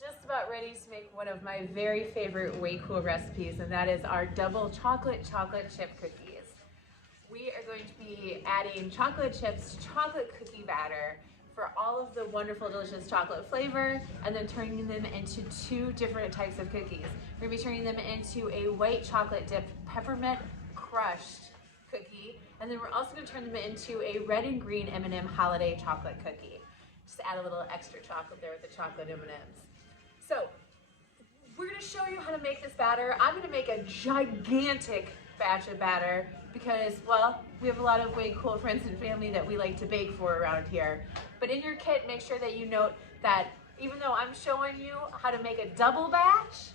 just about ready to make one of my very favorite Way Cool recipes, and that is our double chocolate chip cookies. We are going to be adding chocolate chips to chocolate cookie batter for all of the wonderful, delicious chocolate flavor, and then turning them into two different types of cookies. We're going to be turning them into a white chocolate dipped peppermint crushed cookie, and then we're also going to turn them into a red and green M&M holiday chocolate cookie. Just add a little extra chocolate there with the chocolate M&Ms. So we're going to show you how to make this batter. I'm going to make a gigantic batch of batter because, well, we have a lot of Way Cool friends and family that we like to bake for around here. But in your kit, make sure that you note that even though I'm showing you how to make a double batch,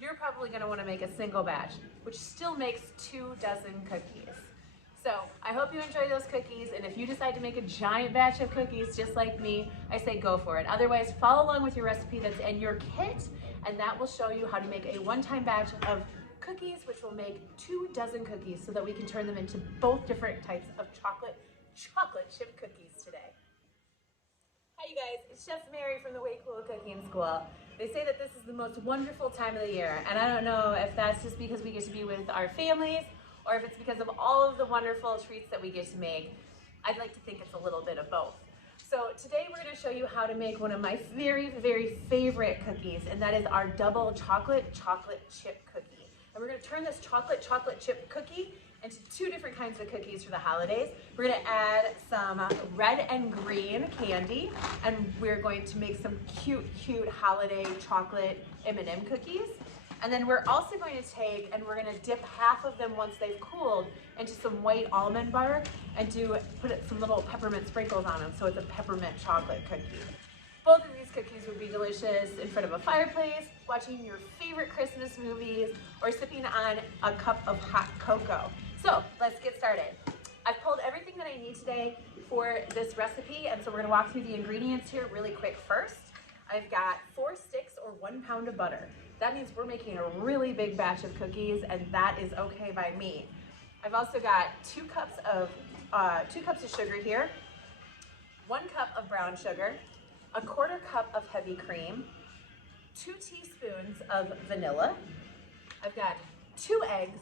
you're probably going to want to make a single batch, which still makes 24 cookies. So I hope you enjoy those cookies, and if you decide to make a giant batch of cookies just like me, I say go for it. Otherwise, follow along with your recipe that's in your kit, and that will show you how to make a one-time batch of cookies, which will make 24 cookies so that we can turn them into both different types of chocolate chip cookies today. Hi you guys, it's Chef Mary from the Way Cool Cooking School. They say that this is the most wonderful time of the year, and I don't know if that's just because we get to be with our families or if it's because of all of the wonderful treats that we get to make. I'd like to think it's a little bit of both. So today we're going to show you how to make one of my very, very favorite cookies, and that is our double chocolate chip cookie. And we're going to turn this chocolate chip cookie into two different kinds of cookies for the holidays. We're going to add some red and green candy, and we're going to make some cute holiday chocolate M&M cookies. And then we're also going to take, and we're going to dip half of them once they've cooled into some white almond butter and put some little peppermint sprinkles on them, so it's a peppermint chocolate cookie. Both of these cookies would be delicious in front of a fireplace, watching your favorite Christmas movies, or sipping on a cup of hot cocoa. So let's get started. I've pulled everything that I need today for this recipe, and so we're going to walk through the ingredients here really quick first. I've got 4 sticks or 1 pound of butter. That means we're making a really big batch of cookies, and that is okay by me. I've also got 2 cups of sugar here, 1 cup of brown sugar, 1/4 cup of heavy cream, 2 teaspoons of vanilla. I've got 2 eggs,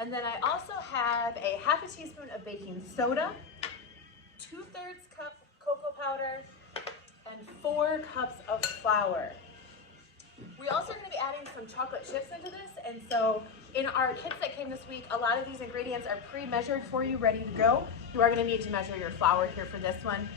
and then I also have a 1/2 teaspoon of baking soda, 2/3 cup cocoa powder, and 4 cups of flour. We also are going to be adding some chocolate chips into this, and so in our kits that came this week, a lot of these ingredients are pre-measured for you, ready to go. You are going to need to measure your flour here for this one,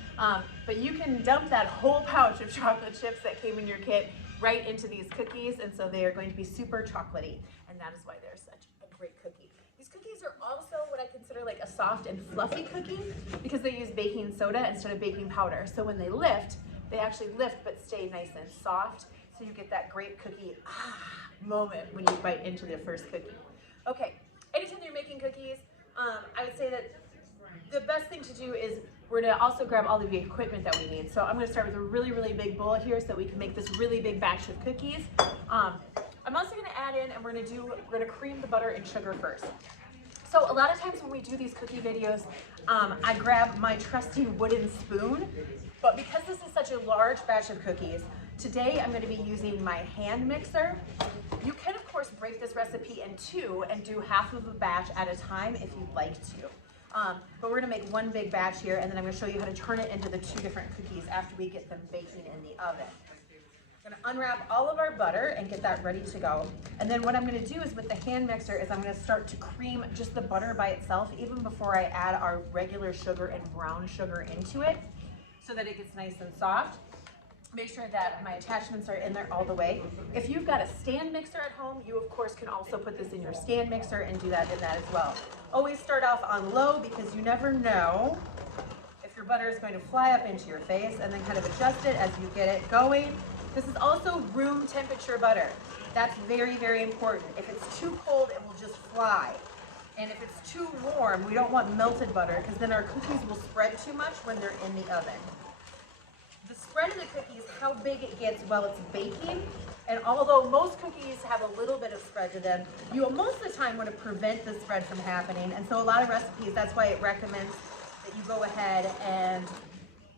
but you can dump that whole pouch of chocolate chips that came in your kit right into these cookies, and so they are going to be super chocolatey, and that is why they're such a great cookie. These cookies are also what I consider like a soft and fluffy cookie because they use baking soda instead of baking powder. So when they lift, they actually lift but stay nice and soft. So you get that great cookie moment when you bite into the first cookie. Okay, anytime you're making cookies, I would say that the best thing to do is we're gonna also grab all of the equipment that we need. So I'm gonna start with a really big bowl here so that we can make this really big batch of cookies. I'm also gonna add in, and we're gonna cream the butter and sugar first. So a lot of times when we do these cookie videos, I grab my trusty wooden spoon, but because this is such a large batch of cookies, today I'm going to be using my hand mixer. You can of course break this recipe in 2 and do half of a batch at a time if you'd like to. But we're going to make one big batch here, and then I'm going to show you how to turn it into the 2 different cookies after we get them baking in the oven. I'm going to unwrap all of our butter and get that ready to go. And then what I'm going to do is with the hand mixer is I'm going to start to cream just the butter by itself even before I add our regular sugar and brown sugar into it so that it gets nice and soft. Make sure that my attachments are in there all the way. If you've got a stand mixer at home, you of course can also put this in your stand mixer and do that in that as well. Always start off on low because you never know if your butter is going to fly up into your face, and then kind of adjust it as you get it going. This is also room temperature butter. That's very important. If it's too cold, it will just fly. And if it's too warm, we don't want melted butter because then our cookies will spread too much when they're in the oven. The spread of the cookies, how big it gets while it's baking, and although most cookies have a little bit of spread to them, you will most of the time want to prevent the spread from happening, and so a lot of recipes, that's why it recommends that you go ahead and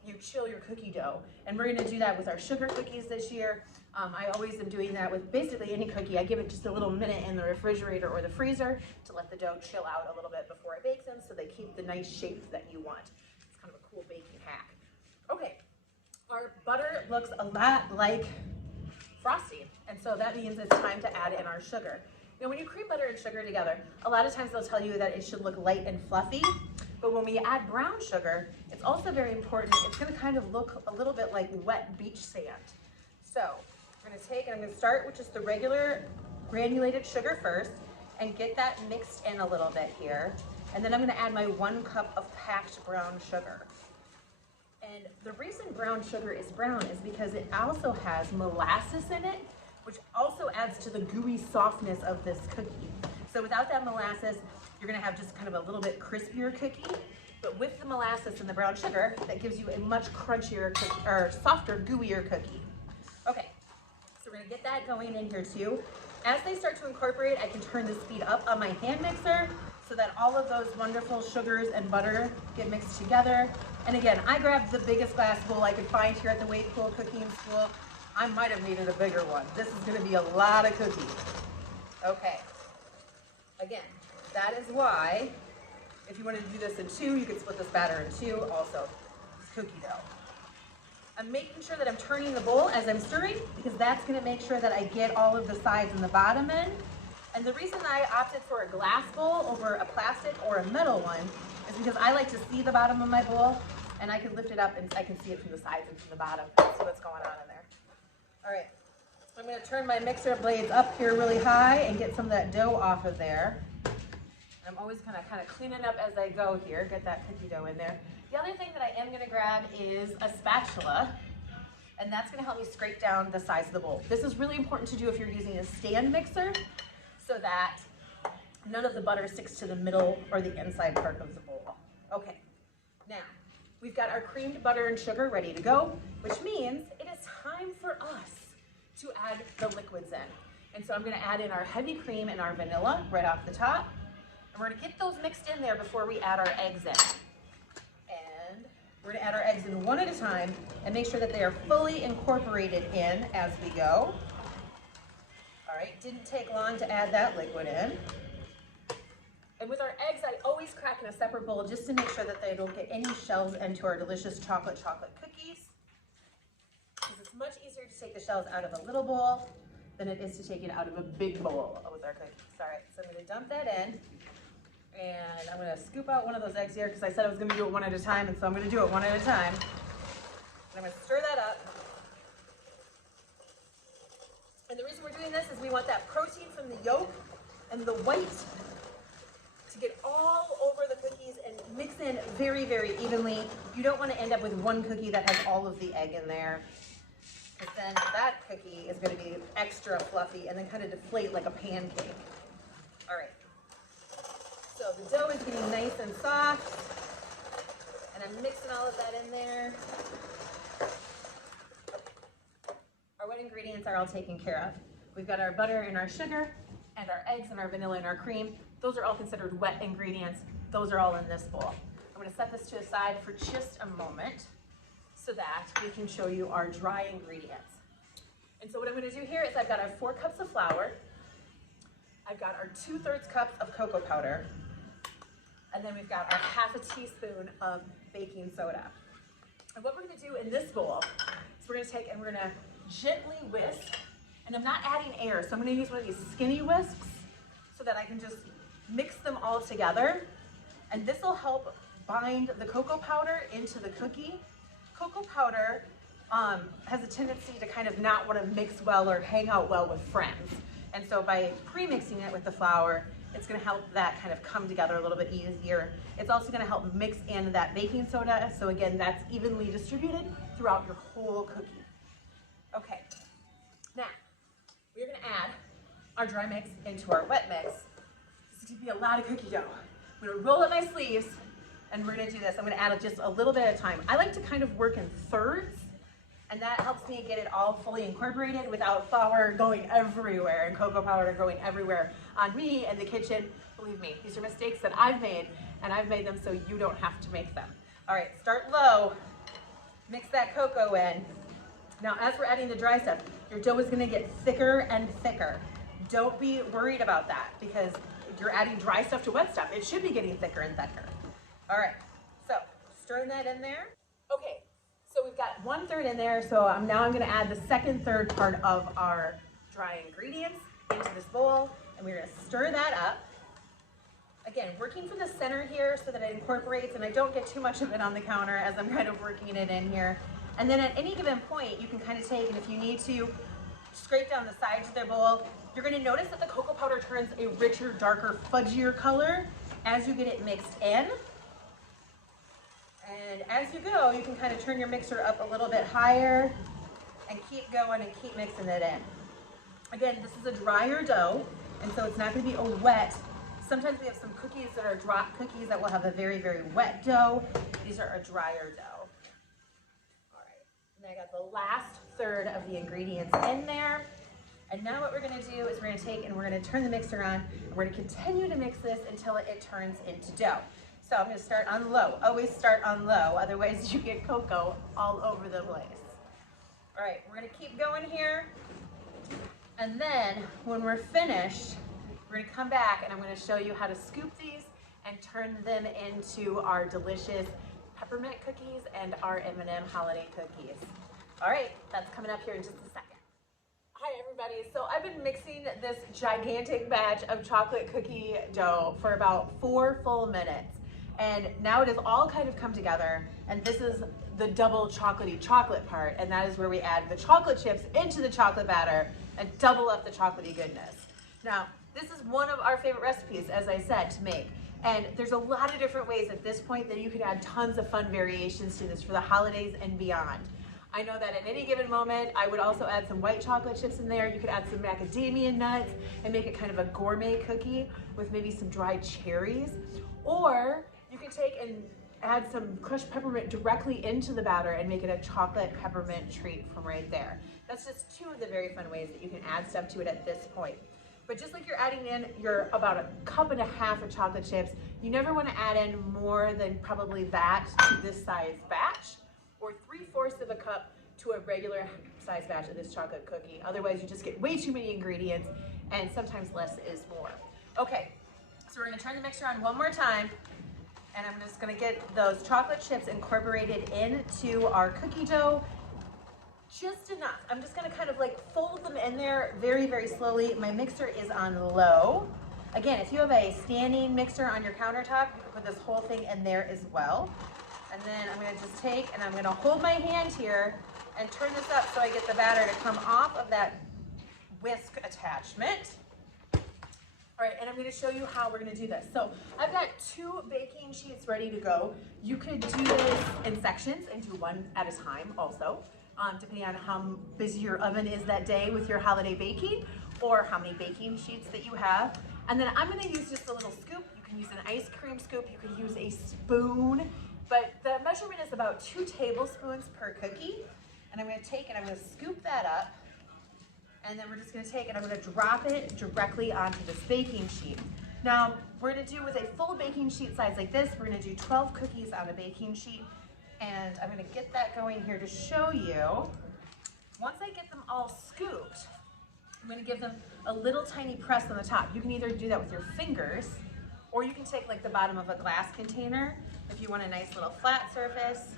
you chill your cookie dough. And we're gonna do that with our sugar cookies this year. I always am doing that with basically any cookie. I give it just a little minute in the refrigerator or the freezer to let the dough chill out a little bit before I bake them so they keep the nice shape that you want. It's kind of a cool baking hack. Okay, our butter looks a lot like frosting, and so that means it's time to add in our sugar. You know, when you cream butter and sugar together, a lot of times they'll tell you that it should look light and fluffy, but when we add brown sugar, it's also very important. It's gonna kind of look a little bit like wet beach sand. So I'm gonna take and I'm gonna start with just the regular granulated sugar first and get that mixed in a little bit here. And then I'm gonna add my 1 cup of packed brown sugar. And the reason brown sugar is brown is because it also has molasses in it, which also adds to the gooey softness of this cookie. So without that molasses, you're gonna have just kind of a little bit crispier cookie, but with the molasses and the brown sugar, that gives you a much crunchier cookie, or softer, gooier cookie. Okay, so we're gonna get that going in here too. As they start to incorporate, I can turn the speed up on my hand mixer so that all of those wonderful sugars and butter get mixed together. And again, I grabbed the biggest glass bowl I could find here at the Wade Pool Cooking School. I might have needed a bigger one. This is gonna be a lot of cookies. Okay, again, that is why, if you wanted to do this in 2, you could split this batter in 2, also, it's cookie dough. I'm making sure that I'm turning the bowl as I'm stirring because that's gonna make sure that I get all of the sides and the bottom in. And the reason I opted for a glass bowl over a plastic or a metal one is because I like to see the bottom of my bowl and I can lift it up and I can see it from the sides and from the bottom. See what's going on in there. All right, I'm gonna turn my mixer blades up here really high and get some of that dough off of there. I'm always kind of cleaning up as I go here, get that cookie dough in there. The other thing that I am gonna grab is a spatula, and that's gonna help me scrape down the size of the bowl. This is really important to do if you're using a stand mixer so that none of the butter sticks to the middle or the inside part of the bowl. Okay, now we've got our creamed butter and sugar ready to go, which means it is time for us to add the liquids in. And so I'm gonna add in our heavy cream and our vanilla right off the top. And we're gonna get those mixed in there before we add our eggs in. And we're gonna add our eggs in one at a time and make sure that they are fully incorporated in as we go. All right, didn't take long to add that liquid in. And with our eggs, I always crack in a separate bowl just to make sure that they don't get any shells into our delicious chocolate cookies. Because it's much easier to take the shells out of a little bowl than it is to take it out of a big bowl with our cookies. All right, so I'm gonna dump that in. And I'm gonna scoop out one of those eggs here because I said I was gonna do it one at a time, and so I'm gonna do it one at a time. And I'm gonna stir that up. And the reason we're doing this is we want that protein from the yolk and the white to get all over the cookies and mix in very, very evenly. You don't want to end up with one cookie that has all of the egg in there, because then that cookie is going to be extra fluffy and then kind of deflate like a pancake. All right. So the dough is getting nice and soft, and I'm mixing all of that in there. Our wet ingredients are all taken care of. We've got our butter and our sugar, and our eggs and our vanilla and our cream. Those are all considered wet ingredients. Those are all in this bowl. I'm gonna set this to the side for just a moment so that we can show you our dry ingredients. And so what I'm gonna do here is I've got our 4 cups of flour, I've got our 2/3 cups of cocoa powder, and then we've got our 1/2 teaspoon of baking soda. And what we're gonna do in this bowl is we're gonna take and we're gonna gently whisk, and I'm not adding air, so I'm gonna use one of these skinny whisks so that I can just mix them all together. And this will help bind the cocoa powder into the cookie. Cocoa powder has a tendency to kind of not want to mix well or hang out well with friends. And so by pre-mixing it with the flour, it's gonna help that kind of come together a little bit easier. It's also gonna help mix in that baking soda, so again, that's evenly distributed throughout your whole cookie. Okay, now we're gonna add our dry mix into our wet mix. This is gonna be a lot of cookie dough. I'm gonna roll up my sleeves and we're gonna do this. I'm gonna add just a little bit at a time. I like to kind of work in thirds, and that helps me get it all fully incorporated without flour going everywhere and cocoa powder going everywhere on me in the kitchen. Believe me, these are mistakes that I've made, and I've made them so you don't have to make them. All right, start low Mix that cocoa in. Now, as we're adding the dry stuff, your dough is gonna get thicker and thicker. Don't be worried about that because you're adding dry stuff to wet stuff. It should be getting thicker and thicker. All right, so stirring that in there. Okay, so we've got 1/3 in there. So now I'm gonna add the second third part of our dry ingredients into this bowl, and we're gonna stir that up. Again, working from the center here so that it incorporates and I don't get too much of it on the counter as I'm kind of working it in here. And then at any given point, you can kind of take, and if you need to, scrape down the sides of their bowl. You're gonna notice that the cocoa powder turns a richer, darker, fudgier color as you get it mixed in. And as you go, you can kind of turn your mixer up a little bit higher and keep going and keep mixing it in. Again, this is a drier dough, and so it's not gonna be a wet. Sometimes we have some cookies that are drop cookies that will have a very, very wet dough. These are a drier dough. All right, and I got the last third of the ingredients in there. And now what we're gonna do is we're gonna take and we're gonna turn the mixer on, and we're gonna continue to mix this until it turns into dough. So I'm gonna start on low. Always start on low, otherwise you get cocoa all over the place. All right, we're gonna keep going here. And then when we're finished, we're gonna come back and I'm gonna show you how to scoop these and turn them into our delicious peppermint cookies and our M&M holiday cookies. All right, that's coming up here in just a second. Hi everybody, so I've been mixing this gigantic batch of chocolate cookie dough for about 4 full minutes. And now it has all kind of come together, and this is the double chocolatey chocolate part, and that is where we add the chocolate chips into the chocolate batter and double up the chocolatey goodness. Now, this is one of our favorite recipes, as I said, to make. And there's a lot of different ways at this point that you could add tons of fun variations to this for the holidays and beyond. I know that at any given moment, I would also add some white chocolate chips in there. You could add some macadamia nuts and make it kind of a gourmet cookie with maybe some dried cherries. Or you can take and add some crushed peppermint directly into the batter and make it a chocolate peppermint treat from right there. That's just 2 of the very fun ways that you can add stuff to it at this point. But just like you're adding in your about 1.5 cups of chocolate chips, you never want to add in more than probably that to this size batch, or 3/4 of a cup to a regular size batch of this chocolate cookie. Otherwise, you just get way too many ingredients, and sometimes less is more. Okay, so we're gonna turn the mixer on one more time, and I'm just gonna get those chocolate chips incorporated into our cookie dough. Just enough. I'm just gonna kind of like fold them in there very, very slowly. My mixer is on low. Again, if you have a standing mixer on your countertop, you can put this whole thing in there as well. And then I'm gonna just take and I'm gonna hold my hand here and turn this up so I get the batter to come off of that whisk attachment. All right, and I'm gonna show you how we're gonna do this. So I've got 2 baking sheets ready to go. You could do this in sections and do one at a time also. Depending on how busy your oven is that day with your holiday baking or how many baking sheets that you have. And then I'm gonna use just a little scoop. You can use an ice cream scoop, you can use a spoon, but the measurement is about 2 tablespoons per cookie. And I'm gonna take and I'm gonna scoop that up, and then we're just gonna take and I'm gonna drop it directly onto this baking sheet. Now, we're gonna do with a full baking sheet size like this, we're gonna do 12 cookies on a baking sheet. And I'm gonna get that going here to show you. Once I get them all scooped, I'm gonna give them a little tiny press on the top. You can either do that with your fingers, or you can take like the bottom of a glass container if you want a nice little flat surface.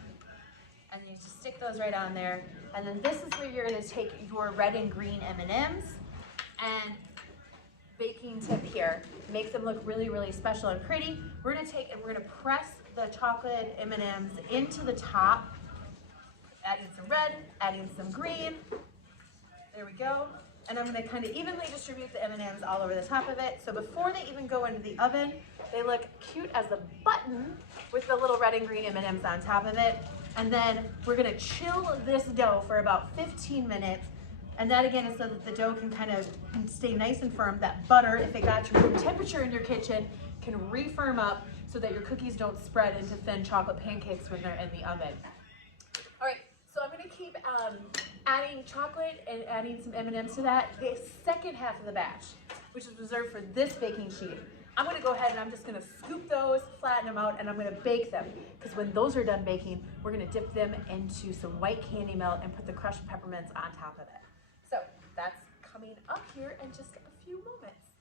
And you just stick those right on there. And then this is where you're gonna take your red and green M&Ms and baking tip here. Makes them look really, really special and pretty. We're gonna take and we're gonna press the chocolate M&Ms into the top, adding some red, adding some green. There we go. And I'm gonna kind of evenly distribute the M&Ms all over the top of it. So before they even go into the oven, they look cute as a button with the little red and green M&Ms on top of it. And then we're gonna chill this dough for about 15 minutes. And that again is so that the dough can kind of stay nice and firm. That butter, if it got to room temperature in your kitchen, can refirm up so that your cookies don't spread into thin chocolate pancakes when they're in the oven. All right, so I'm gonna keep adding chocolate and adding some M&Ms to that. The second half of the batch, which is reserved for this baking sheet, I'm gonna go ahead and I'm just gonna scoop those, flatten them out, and I'm gonna bake them. Because when those are done baking, we're gonna dip them into some white candy melt and put the crushed peppermints on top of it. So that's coming up here in just a few moments.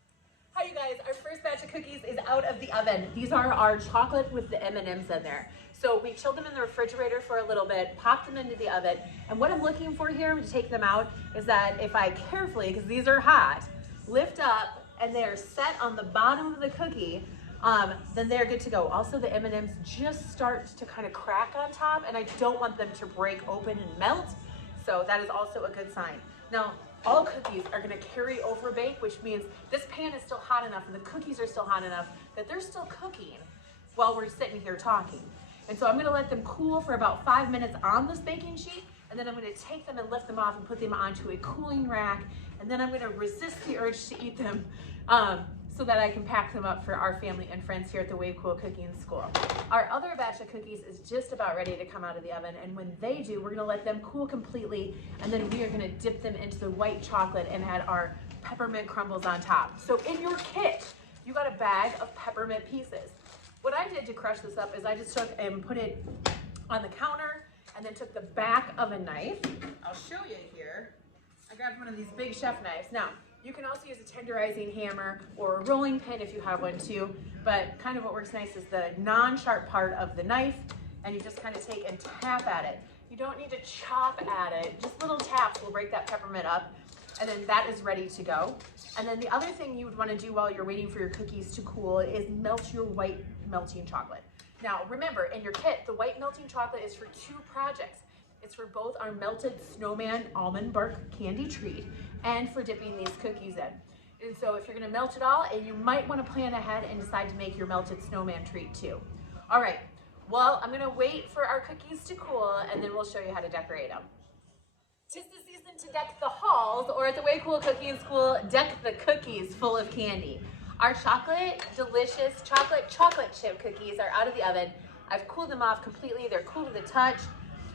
Hi you guys, our first batch of cookies is out of the oven. These are our chocolate with the M&Ms in there. So we chilled them in the refrigerator for a little bit, popped them into the oven, and what I'm looking for here to take them out is that if I carefully, because these are hot, lift up and they're set on the bottom of the cookie, then they're good to go. Also, the M&Ms just start to kind of crack on top, and I don't want them to break open and melt, so that is also a good sign. Now, all cookies are gonna carry over bake, which means this pan is still hot enough and the cookies are still hot enough that they're still cooking while we're sitting here talking. And so I'm gonna let them cool for about 5 minutes on this baking sheet, and then I'm gonna take them and lift them off and put them onto a cooling rack, and then I'm gonna resist the urge to eat them so that I can pack them up for our family and friends here at the Way Cool Cooking School. Our other batch of cookies is just about ready to come out of the oven, and when they do, we're gonna let them cool completely, and then we are gonna dip them into the white chocolate and add our peppermint crumbles on top. So in your kit, you got a bag of peppermint pieces. What I did to crush this up is I just took and put it on the counter, and then took the back of a knife. I'll show you here. I grabbed one of these big chef knives. Now, you can also use a tenderizing hammer or a rolling pin if you have one too, but kind of what works nice is the non-sharp part of the knife, and you just kind of take and tap at it. You don't need to chop at it, just little taps will break that peppermint up, and then that is ready to go. And then the other thing you would want to do while you're waiting for your cookies to cool is melt your white melting chocolate. Now remember, in your kit, the white melting chocolate is for 2 projects. It's for both our melted snowman almond bark candy treat and for dipping these cookies in. And so if you're gonna melt it all, and you might wanna plan ahead and decide to make your melted snowman treat too. All right, well, I'm gonna wait for our cookies to cool, and then we'll show you how to decorate them. 'Tis the season to deck the halls, or at the Way Cool Cooking School, deck the cookies full of candy. Our delicious chocolate chip cookies are out of the oven. I've cooled them off completely. They're cool to the touch.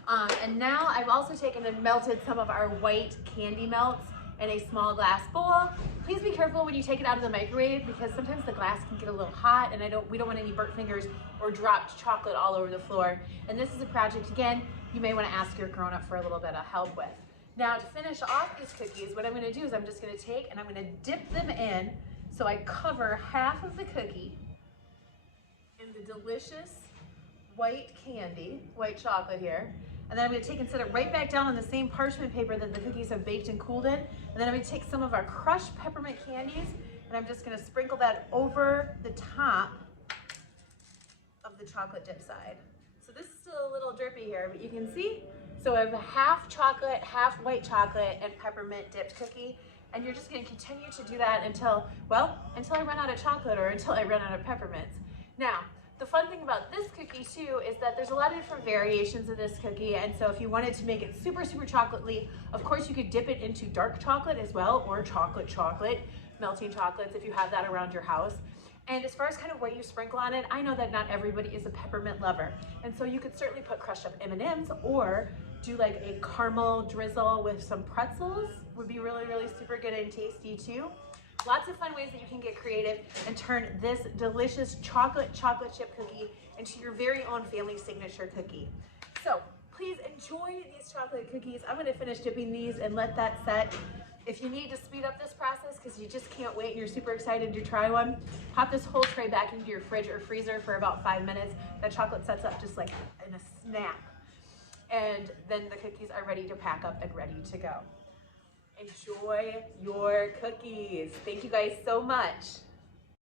And now I've also taken and melted some of our white candy melts in a small glass bowl. Please be careful when you take it out of the microwave, because sometimes the glass can get a little hot, and we don't want any burnt fingers or dropped chocolate all over the floor. And this is a project, again, you may want to ask your grown-up for a little bit of help with. Now, to finish off these cookies, what I'm going to do is I'm just going to take and I'm going to dip them in, so I cover half of the cookie in the delicious white chocolate here. And then I'm going to take and set it right back down on the same parchment paper that the cookies have baked and cooled in. And then I'm going to take some of our crushed peppermint candies, and I'm just going to sprinkle that over the top of the chocolate dip side. So this is still a little drippy here, but you can see. So I have a half chocolate, half white chocolate, and peppermint dipped cookie. And you're just going to continue to do that until I run out of chocolate or until I run out of peppermints. Now, the fun thing about this cookie too is that there's a lot of different variations of this cookie, and so if you wanted to make it super, super chocolatey, of course you could dip it into dark chocolate as well, or chocolate, melting chocolates if you have that around your house. And as far as kind of what you sprinkle on it, I know that not everybody is a peppermint lover, and so you could certainly put crushed up M&Ms or do like a caramel drizzle with some pretzels, would be really, really super good and tasty too. Lots of fun ways that you can get creative and turn this delicious chocolate chip cookie into your very own family signature cookie. So please enjoy these chocolate cookies. I'm going to finish dipping these and let that set. If you need to speed up this process because you just can't wait and you're super excited to try one, pop this whole tray back into your fridge or freezer for about 5 minutes. That chocolate sets up just like in a snap. And then the cookies are ready to pack up and ready to go. Enjoy your cookies. Thank you guys so much.